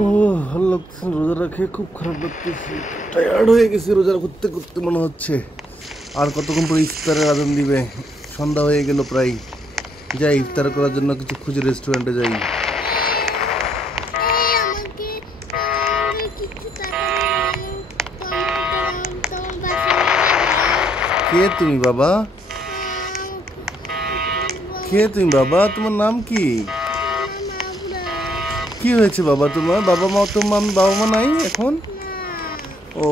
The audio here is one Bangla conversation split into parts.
ও ভালো লাগছে রোজা রাখে, খুব খারাপ লাগতেছে, টায়ার্ড হয়ে গেছে রোজা করতে করতে মনে হচ্ছে। আর কতক্ষণ পরে ইফতারের আয়োজন দিবে, সন্ধ্যা হয়ে গেল প্রায়। যাই ইফতার করার জন্য কিছু খুঁজে রেস্টুরেন্টে যাই। কে তুমি বাবা? কে তুমি বাবা? তোমার নাম কি? কি হয়েছে বাবা তোমার? বাবা মা তোমার বাবা মা নাই এখন? ও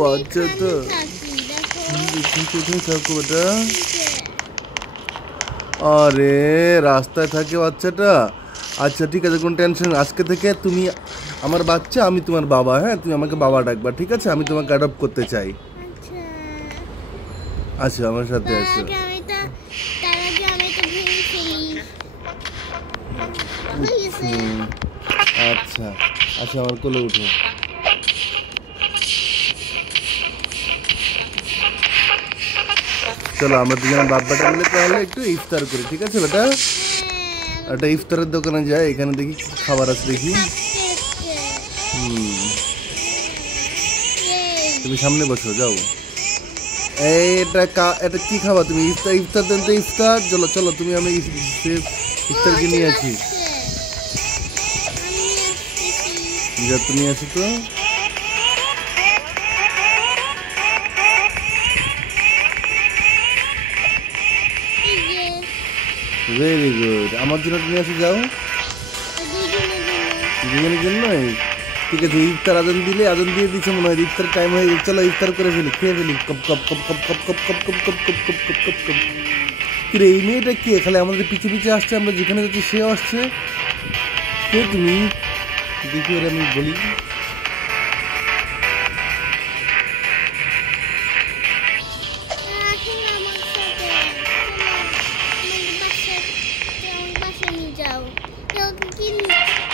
বাচ্চা তো কোথায় থাকো বেটা? আরে রাস্তায় থাকে বাচ্চাটা। আচ্ছা ঠিক আছে, কোনো টেনশন। আজকে থেকে তুমি আমার বাচ্চা, আমি তোমার বাবা। হ্যাঁ, তুমি আমাকে বাবা ডাকবা, ঠিক আছে? আমি তোমাকে অ্যাডপ্ট করতে চাই। আচ্ছা আমার সাথে আসো। আচ্ছা আচ্ছা, আমার কোলে উঠো। চলো আমরা দুজন বাপ বেটা মিলে তাহলে একটু ইফতার করি, ঠিক আছে বেটা? একটা ইফতারের দোকানে যাই, এখানে দেখি কি খাবার আছে দেখি। তুমি সামনে বসো, যাও। এটা কি খাবা তুমি? ইফতার ইফতার দেন তো, ইফতার। চলো চলো, তুমি আমি ইফতার কিনে আছি। যা তুমি আছো তো। ভেরি গুড, আমার জন্য তুমি আসো, যাও। দুজনের জন্যই ঠিক আছে। ইফতার আজান দিলে, আজান দিয়ে দিচ্ছে মনে হয়, ইফতার টাইম হয়ে গেছে। চলো ইফতার করে ফেলি, খেয়ে ফেলি। কপ কপ কপ কপ কপ কপ কপ কপ কপ কপ কপ কপ কপ কপ। কিরে এই মেয়েটা কে? খালি আমাদের পিছে পিছে আসছে, আমরা যেখানে যাচ্ছি সেও আসছে। কে তুমি? দেখি ওরা, আমি বলি।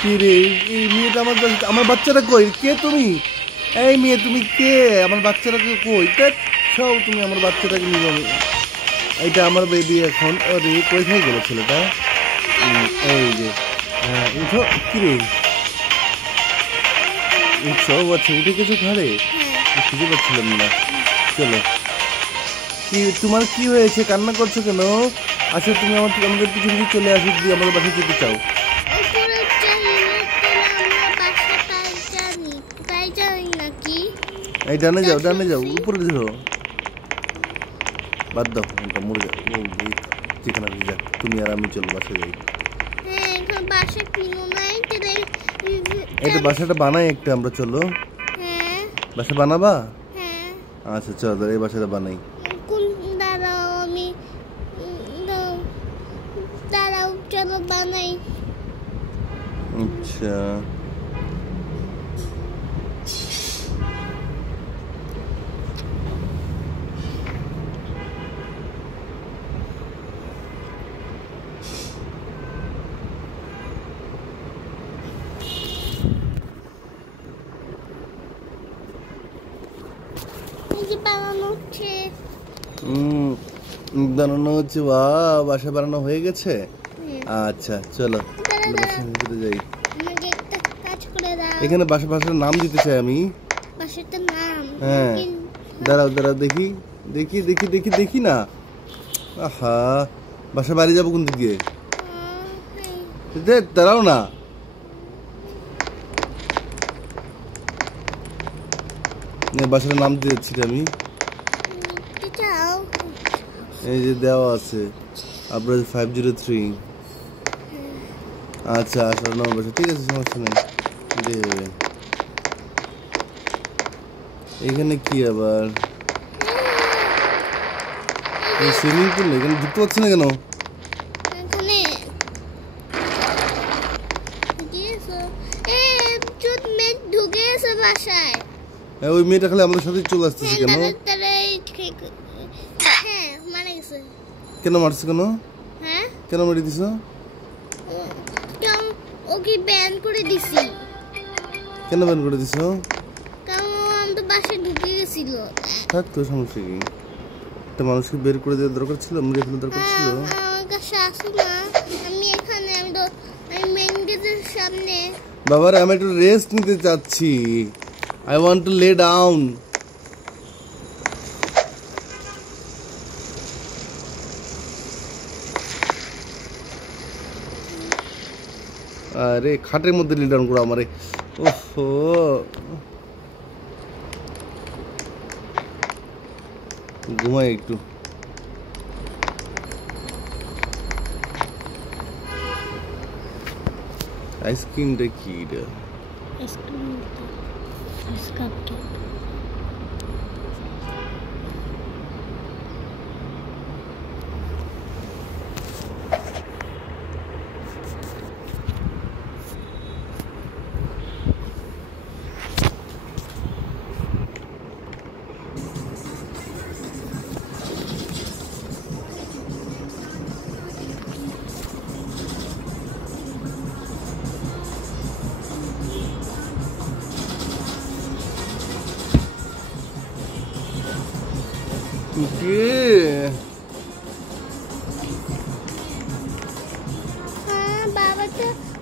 কিরে এই মেয়েটা আমার বাচ্চাটা কই? কে তুমি? এই মেয়ে তুমি কে? আমার বাচ্চাটাকে কই? সব তুমি আমার বাচ্চাটাকে নিয়ে। এইটা আমার বেবি এখন। আরে কোথায় গেল ছেলেটা? এই যে হ্যাঁ উঠো। কিরে উঠছো? আচ্ছা উঠে গেছো ঘরে? খুঁজে পাচ্ছিলাম না। চলো, কি তোমার কি হয়েছে? কান্না করছো কেন? আচ্ছা তুমি আমাদের পিছু পিছু চলে আসো যদি আমাদের বাসায় যেতে চাও। এই ডানে যাও, ডানে যাও, উপরে ধরো। বাদ দাও, মরে যাও। যেখানে যাক, তুমি আর আমি চলো বাসায় যাই। এটা বাসাটা বানাই একটা আমরা, চলো। বাসা বানাবা? আচ্ছা চলো এই বাসাটা বানাই। আচ্ছা বানানো হচ্ছে। বাসা বানানো হয়ে গেছে। আচ্ছা চলো বাসার ভিতরে যাই। এখানে বাসার নাম দিতে চাই আমি। হ্যাঁ দাঁড়াও দাঁড়াও, দেখি দেখি দেখি দেখি দেখি না। আহা, বাসা বাড়ি যাবো কোন দিকে? দাঁড়াও না। বাসার নাম দিয়েছি আমি। এই যে দেওয়া আছে আপনার 503। আচ্ছা আসার নম্বর বাসা, ঠিক আছে, সমস্যা নেই। এখানে কি আবার সুইমিং পুল? এখানে ঢুকতে পারছি না কেন? ওই মেয়েটা খালি আমাদের সাথে চলে আসতেছে কেন? কেন মারছো? কেন কেন মারি দিছো? ওকে ব্যান করে দিছি। কেন ব্যান করে দিছো? কারণ আমি তো বাসায় ঢুকে গেছিল। থাক তো, সমস্যা কি? একটা মানুষকে বের করে দেওয়ার দরকার ছিল, মেরে ফেলার দরকার ছিল। আমার কাছে আসো না, আমি এখানে, আমি মেইন গেটের সামনে। বাবার আমি একটু রেস্ট নিতে চাচ্ছি। I want to lay down. আরে খাটের মধ্যে লে ডাউন করো আমারে। ওহো ঘুমাই একটু। আইসক্রিমটা কি রে?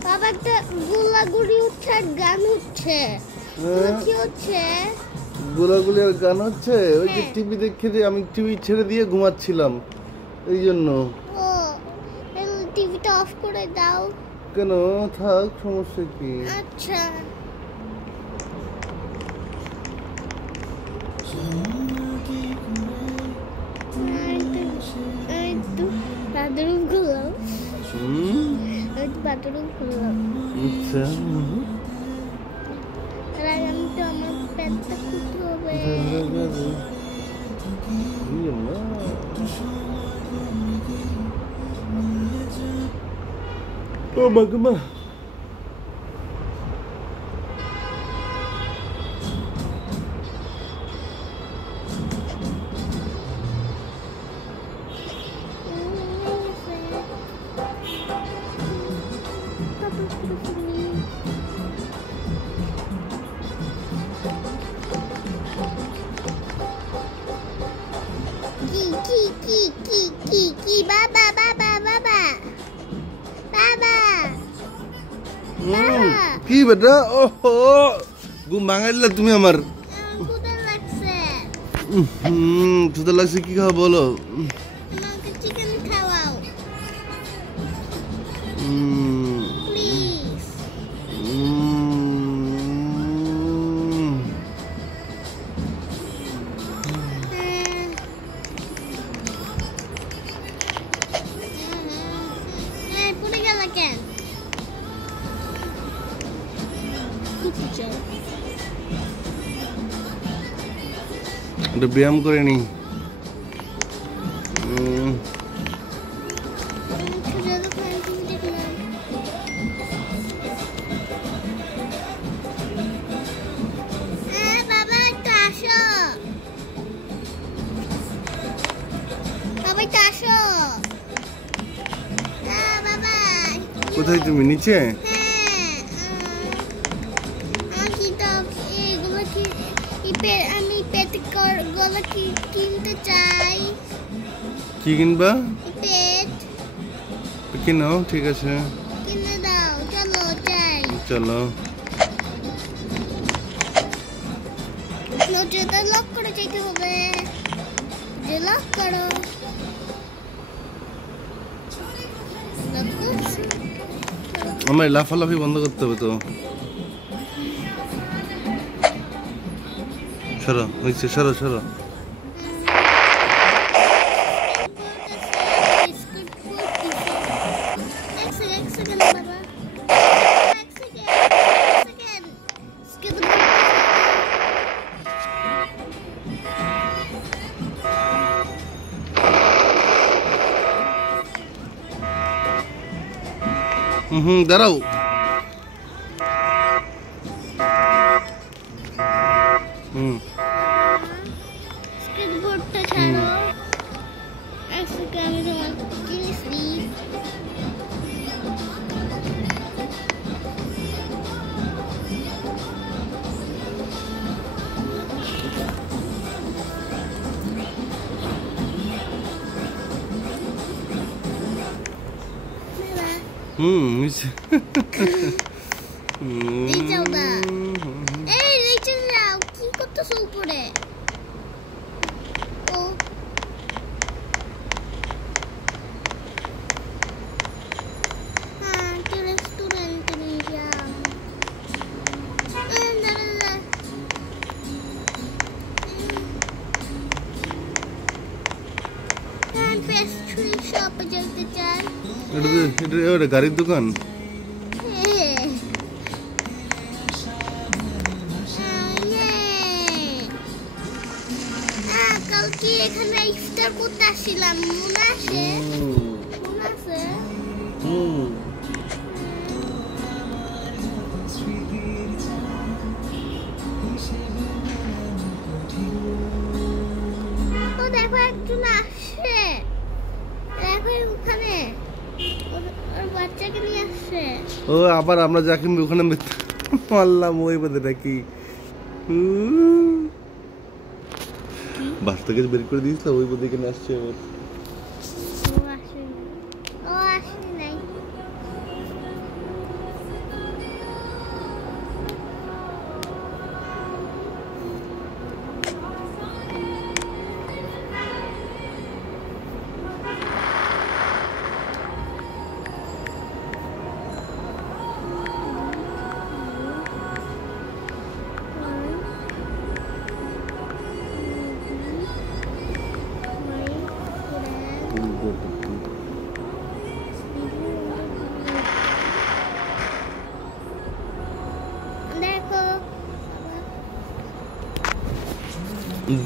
বাবা একটা গোলাগুলি উঠছে আর গান হচ্ছে। কি হচ্ছে? গোলাগুলি আর গান হচ্ছে? ওই যে টিভি দেখে যে আমি টিভি ছেড়ে দিয়ে ঘুমাচ্ছিলাম এই জন্য। ও টিভিটা অফ করে দাও। কেন? থাক, সমস্যা কি? আচ্ছা বাথরুম খুললাম। বাথরুম খুললাম। আচ্ছা আমি তো আমার প্যান্টটা খুলতে হবে। ও মাগমা কি বাবা বাবা বাবা বাবা কি বেটা? ওহো ঘুম ভাঙাইলে তুমি আমার। ক্ষুধা লাগছে। ক্ষুধা লাগছে, কি খাওয়া বলো? আমাকে চিকেন খাওয়াও প্লিজ। পড়ে গেল কেন? এটা ব্যায়াম করে নি। বাবা একটু আসো, বাবা একটু আসো। বাবা কোথায় তুমি? নিচে? আমি পেট গলা কিনতে চাই। কি কিনবা? পেট কিনো, ঠিক আছে কিনে দাও। চলো যাই। চলো। নজরটা লক করে যেতে হবে। যে লক করো। আমার লাফালাফি বন্ধ করতে হবে তো। সরো, হয়েছে, সরো সরো। দাঁড়াও। স্কেটবোর্ডটা ছাড়ো। এক সেকেন্ড, আমি তোমার জিনিস দিই। এই যাও না, এই নিচে যাও, কি করতেছো উপরে? ও হ্যাঁ, কি রেস্টুরেন্টে নিয়ে যাও। পেস্ট্রি শপে যেতে চাই। এটা গাড়ির দোকান। কালকে এখানে ইফতার করতে আসছিলাম, মনে আছে? মনে আছে? তো দেখো একজন আসছে, দেখো ওখানে ওর বাচ্চাকে নিয়ে আসছে। ও আবার আমরা যাকে ওখানে মারলাম ওই বোধে নাকি বাস থেকে বের করে দিয়েছিল, ওই বোধে এখানে আসছে আবার। ও আসেনি নাই।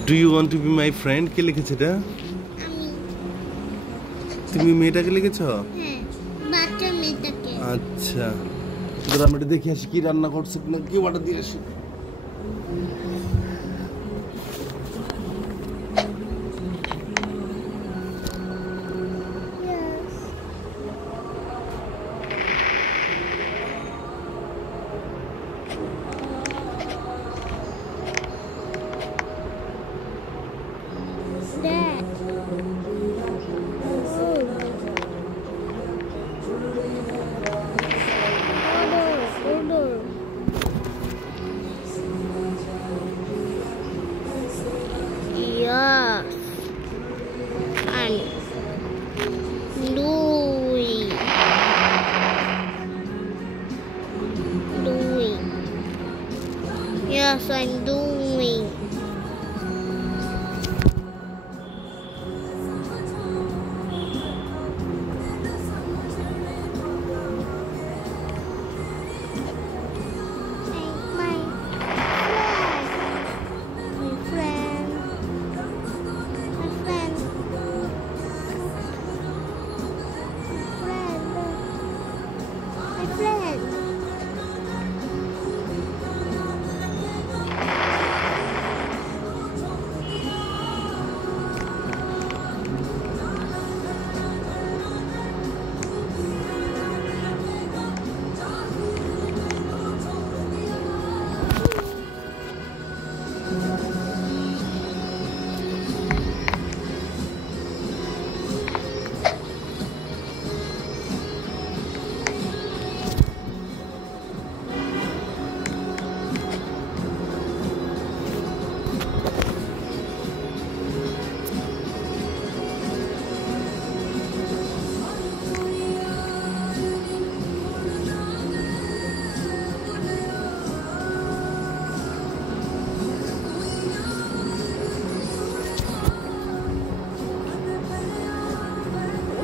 Do you want to be my friend? কে লিখেছে এটা? আমি। তুমি মেয়েটাকে লিখেছো? হ্যাঁ, বাচ্চা মেয়েটাকে। আচ্ছা, তোরা আমরা দেখে আসি কি রান্না করছে, কি অর্ডার দিয়ে আসি। Dad. Order. Yes. I'm doing. Yes, I'm doing.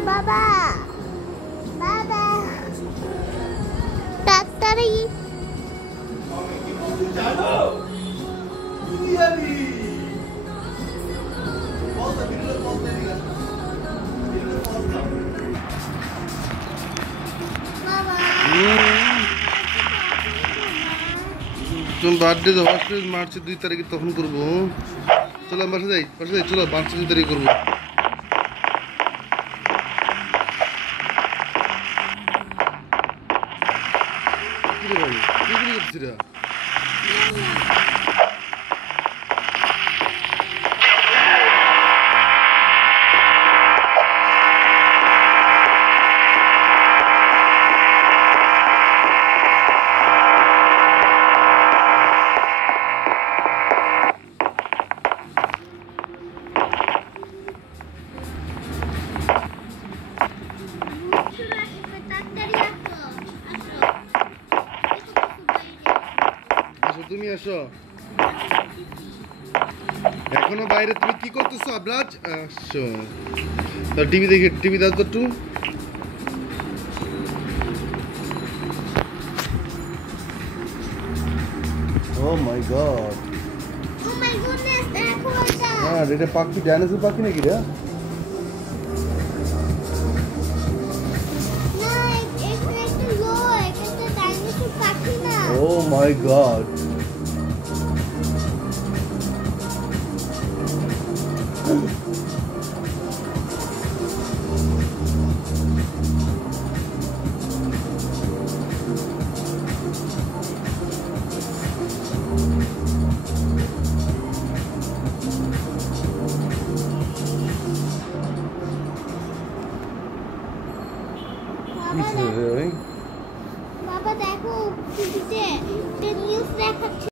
Baba. তাড়াতাড়ি। তুমি বার্থডে তো মার্চের 2 তারিখে তখন করবো। চলো বাসা যাই, চলো মার্চের 2 তারিখে করবো। তুমি আসো। এখনো বাইরে তুমি কি করতেছো আবরাজ? আসো। তো টিভি দেখে, টিভি দাও তো একটু। ও মাই গড। ও মাই গুডনেস, দেখো এটা। হ্যাঁ, এটা পাখি, ডাইনোসর পাখি নাকি রে? না, এখানে একটা লোক, এটা ডাইনোসর পাখি না। ও মাই গড। বাবা দেখো, টিভিতে নিউজ দেখাচ্ছে।